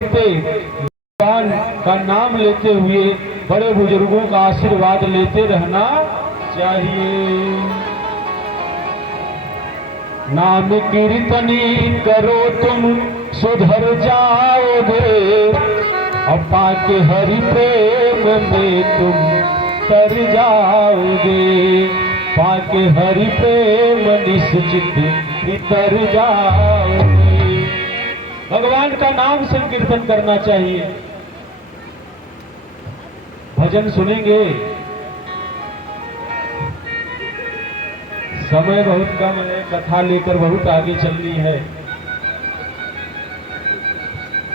भगवान का नाम लेते हुए बड़े बुजुर्गों का आशीर्वाद लेते रहना चाहिए। नाम कीर्तनी करो तुम सुधर जाओगे, अपा के हरि प्रेम में तुम तर जाओगे। पाके हरि प्रेम निश्चित तर जाओगे। भगवान का नाम संकीर्तन करना चाहिए। भजन सुनेंगे, समय बहुत कम है, कथा लेकर बहुत आगे चलनी है।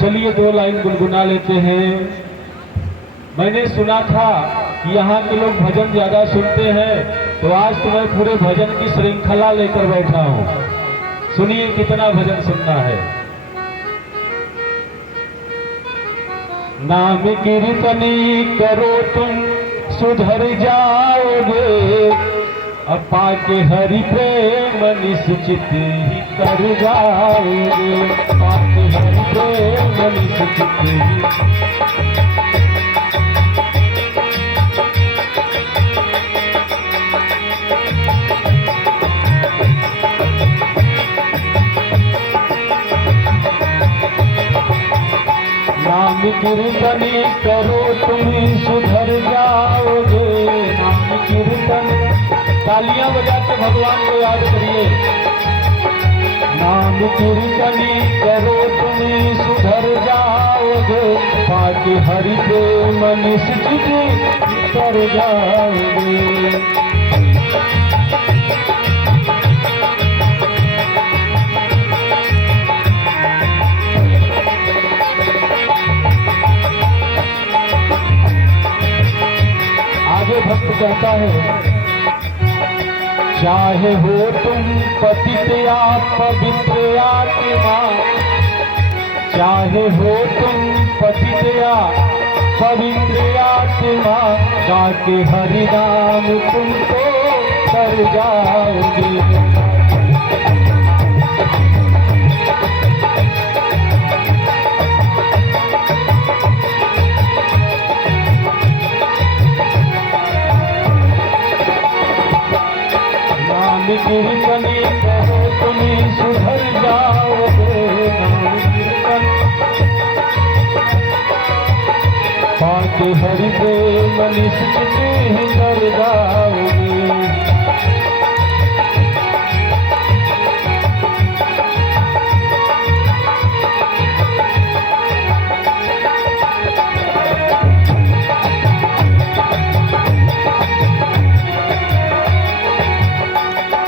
चलिए 2 लाइन गुनगुना लेते हैं। मैंने सुना था कि यहाँ के लोग भजन ज्यादा सुनते हैं, तो आज तो मैं पूरे भजन की श्रृंखला लेकर बैठा हूँ। सुनिए कितना भजन सुनना है। नाम कीर्तनी करो तुम सुधर जाओगे, अपा के हरि प्रेम निश्चित ही कर जाओगे। अपा के हरि प्रेम निश्चित ही। नाम कीर्तनी करो तुम सुधर जाओगे। नाम कीर्तन, तालियां बजा के भगवान को याद करिए। नाम कीर्तनी करो तुम सुधर जाओगे, पाके हरि प्रेम निश्चित कर जाओगे। भक्त कहता है, चाहे हो तुम पतित या पवित्र आत्मा, चाहे हो तुम पतित या पवित्र आत्मा, गाके हरि नाम तुमको कर जाओगे। कीर्तनी करो तुम सुधर जाओगे। नाम कीर्तन पाके हरि प्रेम निश्चित ही कर जाओगे।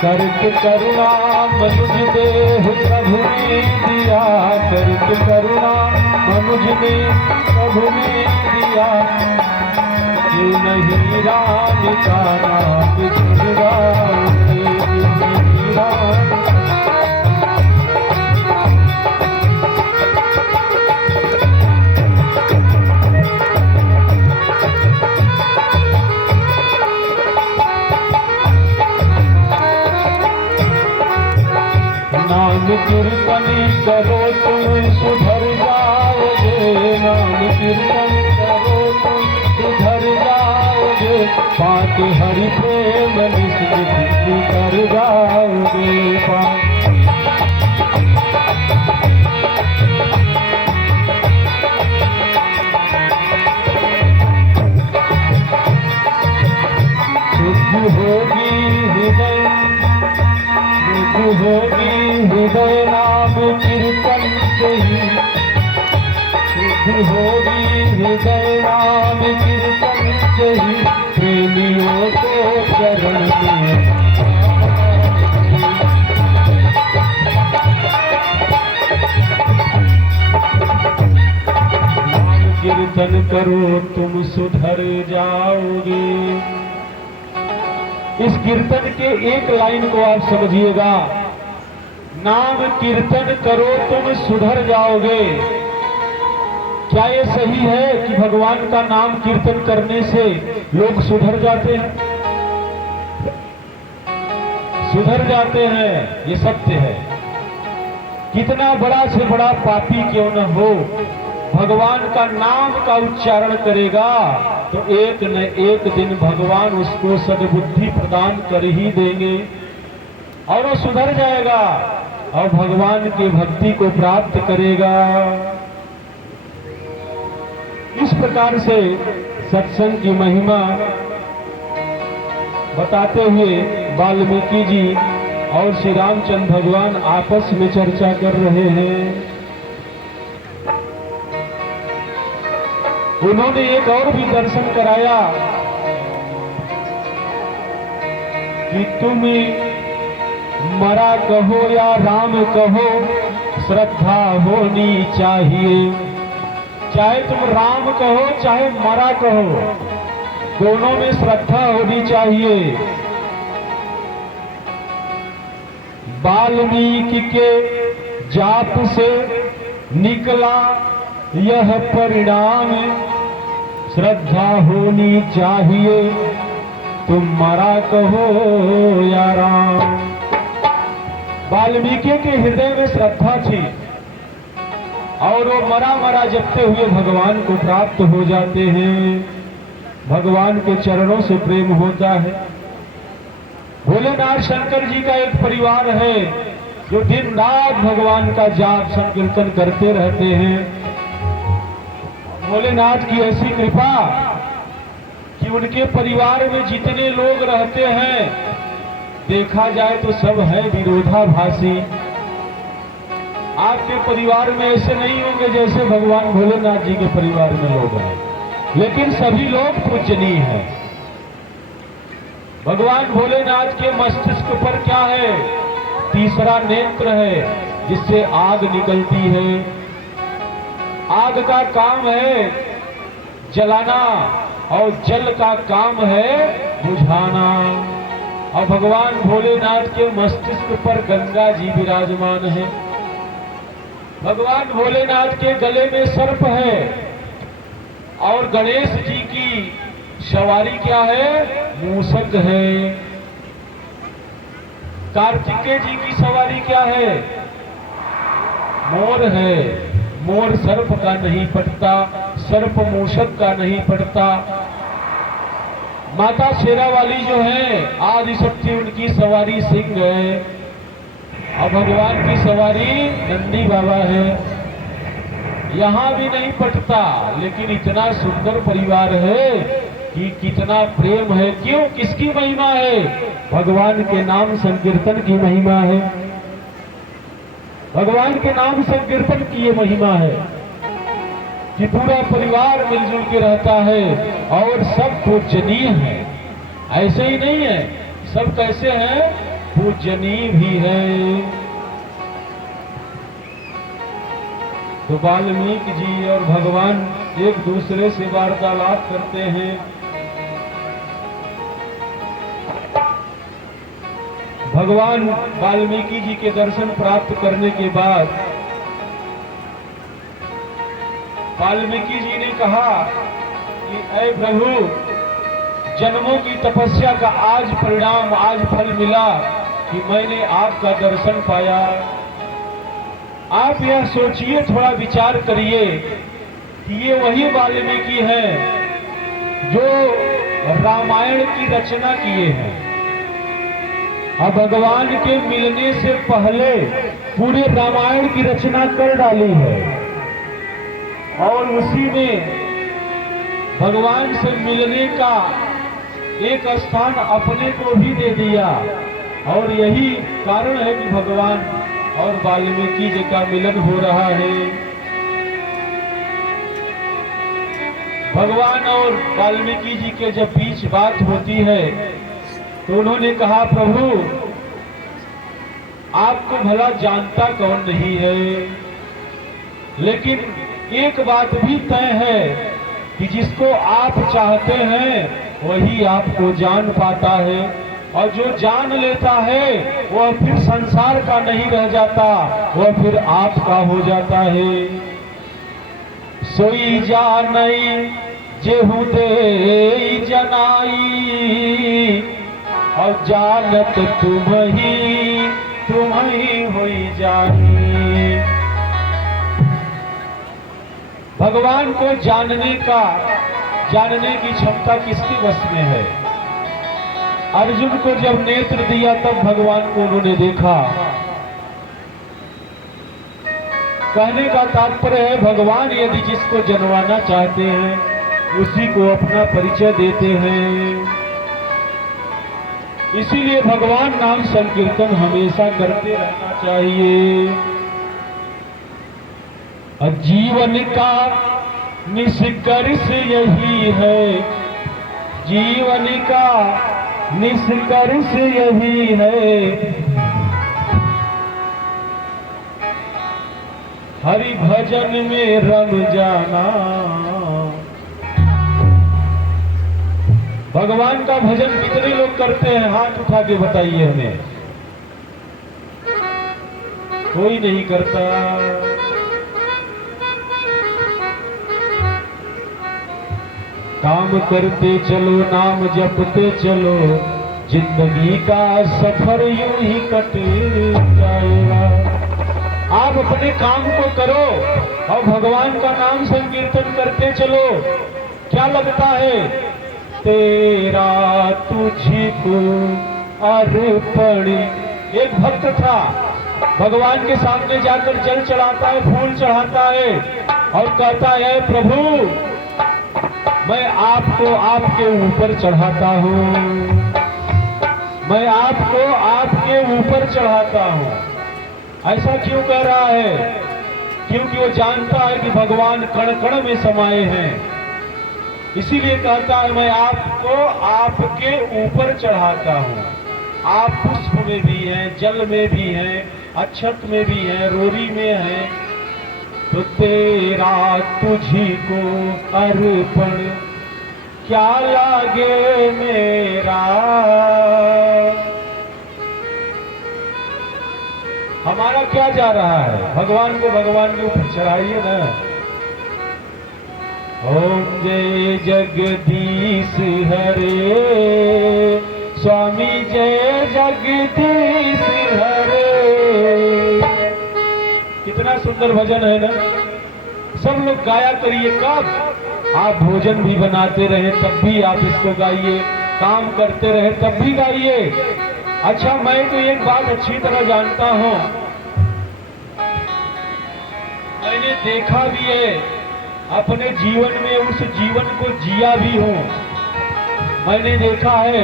करके करुणा मनुज देह प्रभु ने दिया, करके करुणा मनुज ने प्रभु ने दिया। क्यों नहीं राम का नाम गुनगुनाओगे। नाम कीर्तनी करो तुम सुधर जाओगे। नाम कीर्तन करो तुम सुधर जाओगे, पाके हरि प्रेम निश्चित कर जाओगे। शुद्ध होगी हृदय, शुद्ध होगी हृदय नाम कीर्तन से ही। शुद्ध होगी हृदय नाम कीर्तन से ही, प्रेमियों को चरण में। नाम कीर्तन करो तुम सुधर जाओगे। इस कीर्तन के एक लाइन को आप समझिएगा। नाम कीर्तन करो तुम सुधर जाओगे। क्या ये सही है कि भगवान का नाम कीर्तन करने से लोग सुधर जाते हैं? सुधर जाते हैं, ये सत्य है। कितना बड़ा से बड़ा पापी क्यों न हो, भगवान का नाम का उच्चारण करेगा तो एक न एक दिन भगवान उसको सद्बुद्धि प्रदान कर ही देंगे और वो सुधर जाएगा और भगवान की भक्ति को प्राप्त करेगा। इस प्रकार से सत्संग की महिमा बताते हुए वाल्मीकि जी और श्री रामचंद्र भगवान आपस में चर्चा कर रहे हैं। उन्होंने एक और भी दर्शन कराया कि तुम मरा कहो या राम कहो, श्रद्धा होनी चाहिए। चाहे तुम राम कहो चाहे मरा कहो, दोनों में श्रद्धा होनी चाहिए। वाल्मीकि के जाप से निकला यह परिणाम, श्रद्धा होनी चाहिए तुम मरा कहो या राम। वाल्मीकि के हृदय में श्रद्धा थी और वो मरा मरा जपते हुए भगवान को प्राप्त हो जाते हैं। भगवान के चरणों से प्रेम होता है। भोलेनाथ शंकर जी का एक परिवार है जो दिन रात भगवान का जाप संकीर्तन करते रहते हैं। भोलेनाथ की ऐसी कृपा कि उनके परिवार में जितने लोग रहते हैं देखा जाए तो सब है विरोधाभासी। आपके परिवार में ऐसे नहीं होंगे जैसे भगवान भोलेनाथ जी के परिवार में लोग हैं, लेकिन सभी लोग पूजनीय हैं। भगवान भोलेनाथ के मस्तिष्क पर क्या है? तीसरा नेत्र है जिससे आग निकलती है। आग का काम है जलाना और जल का काम है बुझाना। और भगवान भोलेनाथ के मस्तिष्क पर गंगा जी विराजमान है। भगवान भोलेनाथ के गले में सर्प है और गणेश जी की सवारी क्या है? मूषक है। कार्तिकेय जी की सवारी क्या है? मोर है। मोर सर्प का नहीं पटता, सर्प मूषक का नहीं पटता। माता शेरावाली जो है आदिशक्ति, उनकी सवारी सिंह है और भगवान की सवारी नंदी बाबा है। यहां भी नहीं पटता, लेकिन इतना सुंदर परिवार है कि कितना प्रेम है। क्यों? किसकी महिमा है? भगवान के नाम संकीर्तन की महिमा है। भगवान के नाम संकीर्तन की ये महिमा है कि पूरा परिवार मिलजुल के रहता है और सब पूजनीय है। ऐसे ही नहीं है, सब कैसे हैं? पूजनीय भी है। तो वाल्मीकि जी और भगवान एक दूसरे से वार्तालाप करते हैं। भगवान वाल्मीकि जी के दर्शन प्राप्त करने के बाद वाल्मीकि जी ने कहा कि ऐ प्रभु, जन्मों की तपस्या का आज परिणाम, आज फल मिला कि मैंने आपका दर्शन पाया। आप यह सोचिए, थोड़ा विचार करिए कि ये वही वाल्मीकि हैं जो रामायण की रचना किए हैं। अब भगवान के मिलने से पहले पूरे रामायण की रचना कर डाली है और उसी में भगवान से मिलने का एक स्थान अपने को भी दे दिया। और यही कारण है कि भगवान और वाल्मीकि जी का मिलन हो रहा है। भगवान और वाल्मीकि जी के जब बीच बात होती है तो उन्होंने कहा, प्रभु आपको भला जानता कौन नहीं है, लेकिन एक बात भी तय है कि जिसको आप चाहते हैं वही आपको जान पाता है, और जो जान लेता है वह फिर संसार का नहीं रह जाता, वह फिर आपका हो जाता है। सोई जानई जेहू दे जनाई, और जानत तुम ही होई जानी। भगवान को जानने की क्षमता किसके वश में है? अर्जुन को जब नेत्र दिया तब भगवान को उन्होंने देखा। कहने का तात्पर्य है भगवान यदि जिसको जनवाना चाहते हैं उसी को अपना परिचय देते हैं। इसीलिए भगवान नाम संकीर्तन हमेशा करते रहना चाहिए। जीवन का निष्कर्ष यही है, जीवन का निष्कर्ष यही है, हरि भजन में रम जाना। भगवान का भजन कितने लोग करते हैं? हाथ उठा के बताइए हमें। कोई नहीं करता। काम करते चलो, नाम जपते चलो, जिंदगी का सफर यूं ही कट जाएगा। आप अपने काम को करो और भगवान का नाम संकीर्तन करते चलो। क्या लगता है? तेरा तुझी को अर्पण। एक भक्त था, भगवान के सामने जाकर जल चढ़ाता है, फूल चढ़ाता है और कहता है प्रभु मैं आपको आपके ऊपर चढ़ाता हूँ, मैं आपको आपके ऊपर चढ़ाता हूँ। ऐसा क्यों कह रहा है? क्योंकि वो जानता है कि भगवान कण कण में समाये हैं। इसीलिए कहता है मैं आपको आपके ऊपर चढ़ाता हूँ। आप पुष्प में भी हैं, जल में भी हैं, अक्षत में भी हैं, रोरी में हैं, तो तेरा तुझी को अर्पण क्या लागे मेरा। हमारा क्या जा रहा है? भगवान को भगवान के ऊपर चढ़ाइए ना। ओम जय जगदीश हरे, स्वामी जय जगदीश हरे। कितना सुंदर भजन है ना। सब लोग गाया करिए। कब आप भोजन भी बनाते रहे तब भी आप इसको गाइए, काम करते रहे तब भी गाइए। अच्छा, मैं तो एक बात अच्छी तरह जानता हूं, मैंने देखा भी है, अपने जीवन में उस जीवन को जिया भी हूं। मैंने देखा है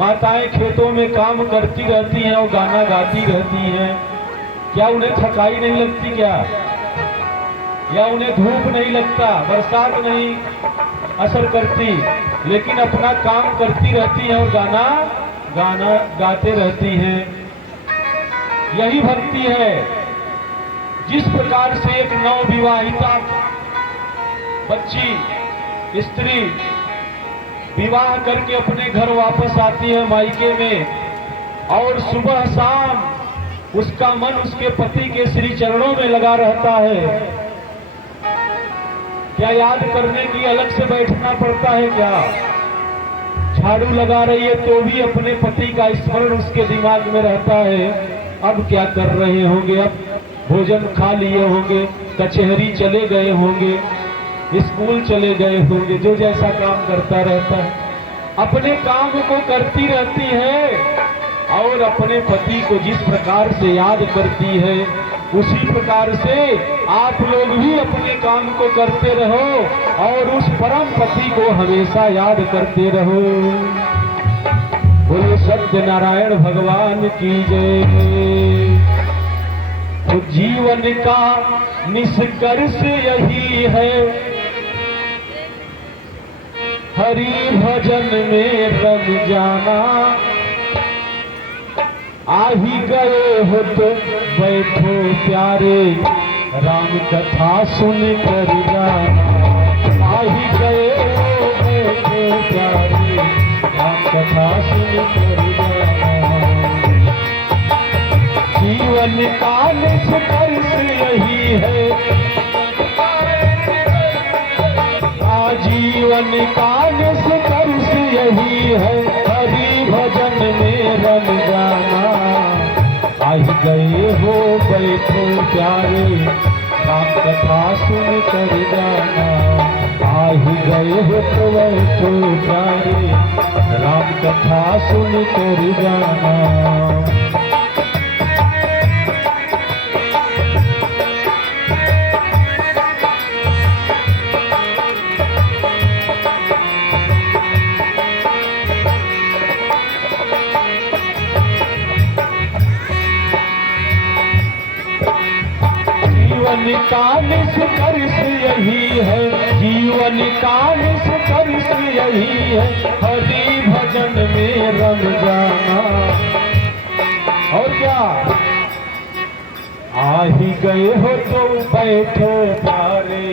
माताएं खेतों में काम करती रहती हैं और गाना गाती रहती हैं। क्या उन्हें थकाई नहीं लगती क्या? या उन्हें धूप नहीं लगता, बरसात नहीं असर करती, लेकिन अपना काम करती रहती हैं और गाना गाते रहती हैं। यही भक्ति है। जिस प्रकार से एक नवविवाहिता बच्ची स्त्री विवाह करके अपने घर वापस आती है मायके में, और सुबह शाम उसका मन उसके पति के श्री चरणों में लगा रहता है। क्या याद करने की अलग से बैठना पड़ता है क्या? झाड़ू लगा रही है तो भी अपने पति का स्मरण उसके दिमाग में रहता है। अब क्या कर रहे होंगे? अब भोजन खा लिए होंगे, कचहरी चले गए होंगे, स्कूल चले गए होंगे, जो जैसा काम करता रहता है अपने काम को करती रहती है और अपने पति को जिस प्रकार से याद करती है उसी प्रकार से आप लोग भी अपने काम को करते रहो और उस परम पति को हमेशा याद करते रहो। बोलो सत्यनारायण भगवान की जय। तो जीवन का निष्कर्ष यही है, हरि भजन में रम जाना। आ ही गए हो तो बैठो प्यारे, राम कथा सुन कर जाना। आ ही गए हो बैठो प्यारे, राम कथा सुन कर जाना। जीवन का निष्कर्ष यही है, जीवन का निष्कर्ष यही है, हरि भजन में रम जाना। आ गए हो बैठो प्यारे, राम कथा सुन कर जाना। ही गए हो तो बैठो प्यारे, राम कथा सुन कर जाना। जीवन का निष्कर्ष यही है, जीवन का निष्कर्ष यही है, हरि भजन में रम जाना। और क्या, आ ही गए हो तो बैठो प्यारे,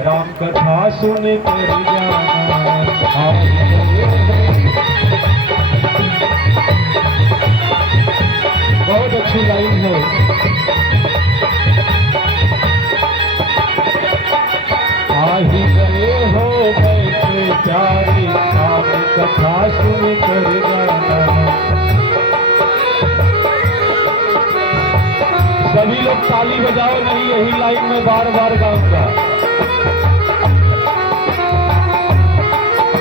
राम कथा सुन कर जाना। आ ही गए हो। बहुत अच्छी लाइन है। आ ही गए हो बैठे प्यारे, राम कथा सुन कर जाना। सभी लोग ताली बजाओ, नहीं यही लाइन में बार बार गाऊंगा।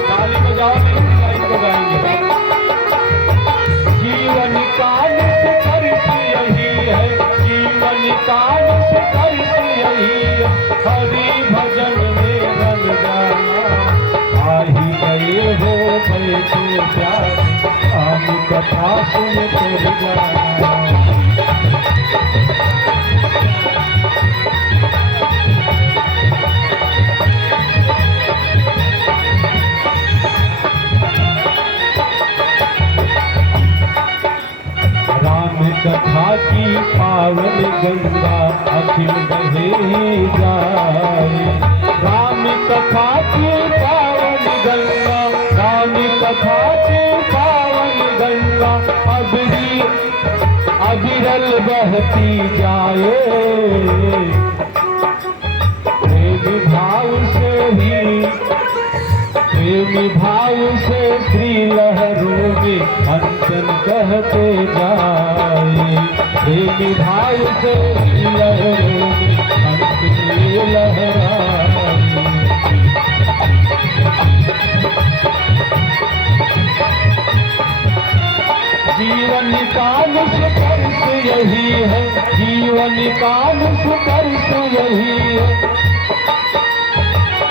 ताली बजाओ, नहीं इस लाइन को गाएंगे। जीवन का निष्कर्ष यही है, जीवन का निष्कर्ष यही है, हरि भजन में रम जाना। आ ही गए हो बैठे प्यारे, राम कथा सुन कर जाना। कथा की पावन गंगा अखिल बहे जाए, राम कथा की पावन गंगा, राम कथा की पावन गंगा, अविरल बहती जाए। प्रेम भाव से ही, प्रेम भाव से श्री लहरों में अंतन कहते जाए। प्रेम भाव से श्री लहरों में अंतन लहराए। जीवन का निष्कर्ष यही है, जीवन का निष्कर्ष यही है,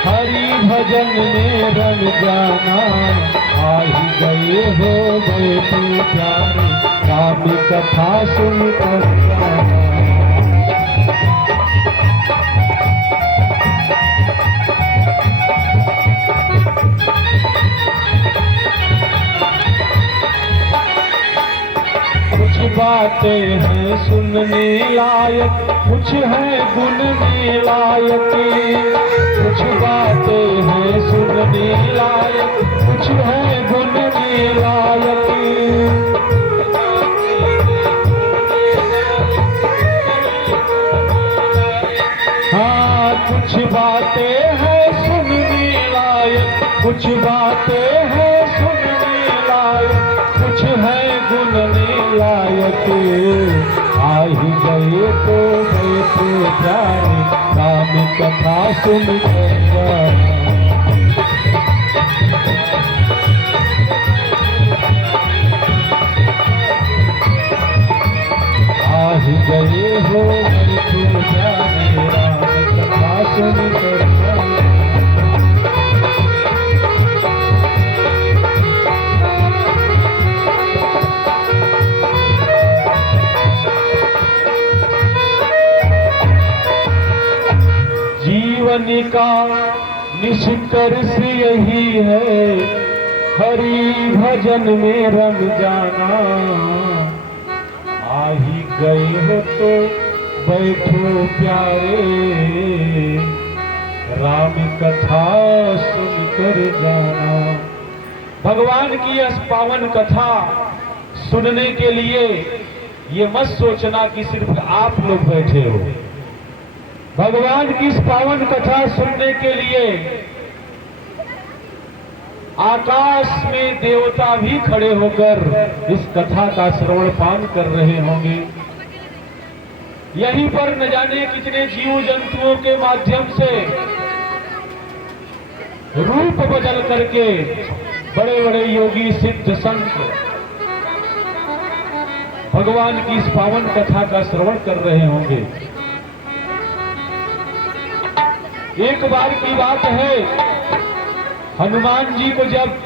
हरि भजन में रम जाना। आ ही गए हो बैठे प्यारे, राम कथा सुन कर जाना। कुछ बातें हैं सुनने लायक, कुछ है गुनने लायक। कुछ बातें हैं सुनने लायक, कुछ है गुनने लायक। हाँ, कुछ बातें हैं सुनने लायक, कुछ बातें हैं सुनने लायक, कुछ है गुनने लायक। आ ही गए तो बैठे प्यारे, राम कथा सुन कर जाना। आ ही गए हो बैठे प्यारे, राम कथा सुन कर जाना। जीवन का निष्कर्ष यही है, हरि भजन में रम जाना। आ ही गए हो तो बैठो प्यारे, राम कथा सुन कर जाना। भगवान की इस पावन कथा सुनने के लिए ये मत सोचना कि सिर्फ आप लोग बैठे हो। भगवान की इस पावन कथा सुनने के लिए आकाश में देवता भी खड़े होकर इस कथा का श्रवण पान कर रहे होंगे। यहीं पर न जाने कितने जीव जंतुओं के माध्यम से रूप बदल करके बड़े बड़े योगी सिद्ध संत भगवान की इस पावन कथा का श्रवण कर रहे होंगे। एक बार की बात है, हनुमान जी को जब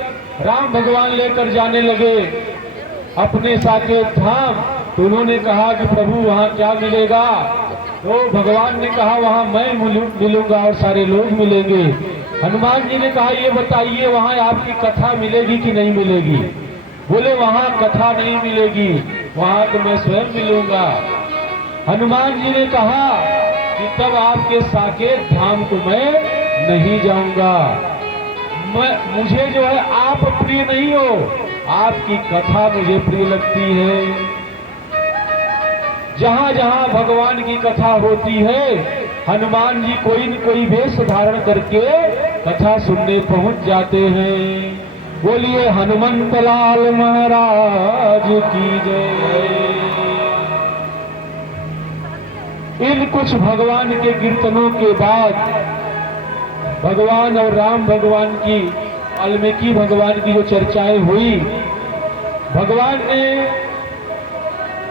राम भगवान लेकर जाने लगे अपने साकेत धाम, तो उन्होंने कहा कि प्रभु वहां क्या मिलेगा? तो भगवान ने कहा वहां मैं मिलूंगा और सारे लोग मिलेंगे। हनुमान जी ने कहा ये बताइए वहां आपकी कथा मिलेगी कि नहीं मिलेगी? बोले वहां कथा नहीं मिलेगी, वहां तो मैं स्वयं मिलूंगा। हनुमान जी ने कहा कि तब आपके साकेत धाम को मैं नहीं जाऊंगा। मुझे जो है आप प्रिय नहीं हो, आपकी कथा मुझे प्रिय लगती है। जहां जहां भगवान की कथा होती है, हनुमान जी कोई न कोई वेश धारण करके कथा सुनने पहुंच जाते हैं। बोलिए हनुमंत लाल महाराज की जय। इन कुछ भगवान के कीर्तनों के बाद भगवान और राम भगवान की, वाल्मीकि भगवान की जो चर्चाएं हुई, भगवान ने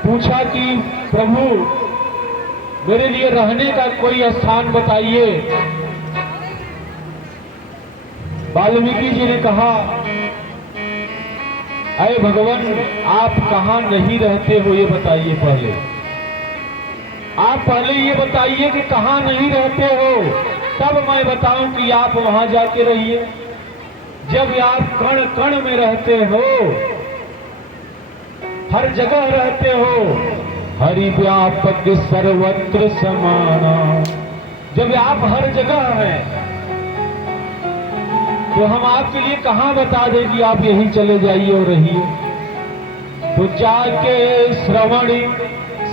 पूछा कि प्रभु मेरे लिए रहने का कोई स्थान बताइए। वाल्मीकि जी ने कहा अरे भगवान आप कहां नहीं रहते हो ये बताइए। पहले आप पहले ये बताइए कि कहां नहीं रहते हो, तब मैं बताऊं कि आप वहां जाके रहिए। जब आप कण कण में रहते हो, हर जगह रहते हो, हरि व्यापक सर्वत्र समाना, जब आप हर जगह हैं तो हम आपके लिए कहां बता दें कि आप यहीं चले जाइए और रहिए। तो जाके श्रवणी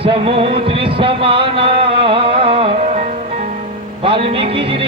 समुद्र समाना, वाल्मीकि जी ने